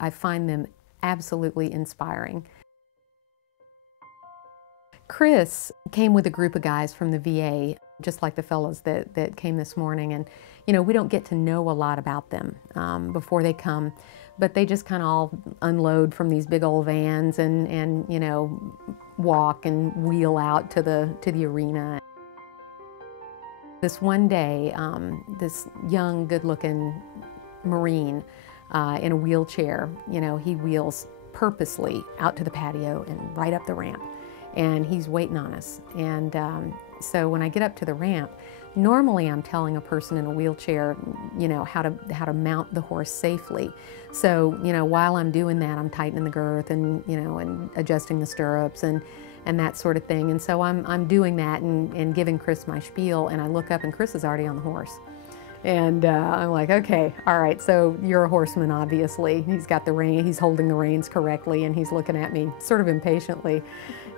I find them absolutely inspiring. Chris came with a group of guys from the VA, just like the fellows that came this morning. And, you know, we don't get to know a lot about them before they come, but they just kind of all unload from these big old vans and you know, walk and wheel out to the arena. This one day, this young, good-looking Marine in a wheelchair, you know, he wheels purposely out to the patio and right up the ramp. And he's waiting on us. And so when I get up to the ramp, normally I'm telling a person in a wheelchair, you know, how to mount the horse safely. So, you know, while I'm doing that, I'm tightening the girth and, you know, and adjusting the stirrups and that sort of thing. And so I'm doing that and giving Chris my spiel, and I look up and Chris is already on the horse. And I'm like, okay, all right, so you're a horseman, obviously. He's got the rein, he's holding the reins correctly, and he's looking at me sort of impatiently.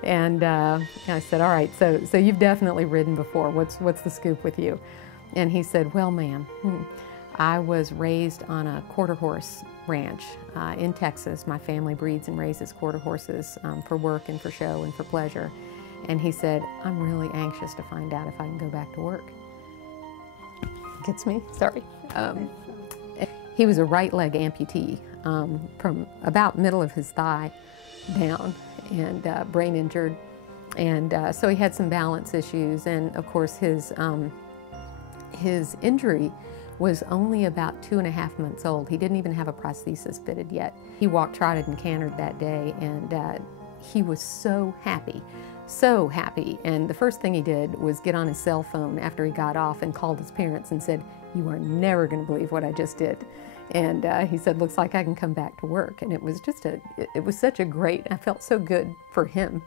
And I said, all right, so you've definitely ridden before. What's the scoop with you? And he said, well, ma'am, I was raised on a quarter horse ranch in Texas. My family breeds and raises quarter horses for work and for show and for pleasure. And he said, I'm really anxious to find out if I can go back to work. Gets me? Sorry. He was a right leg amputee from about middle of his thigh down, and brain injured. And so he had some balance issues, and of course his injury was only about 2.5 months old. He didn't even have a prosthesis fitted yet. He walked, trotted, and cantered that day, and he was so happy. So happy. And the first thing he did was get on his cell phone after he got off and called his parents and said, you are never going to believe what I just did. And he said, looks like I can come back to work. And it was just it was such a great, I felt so good for him.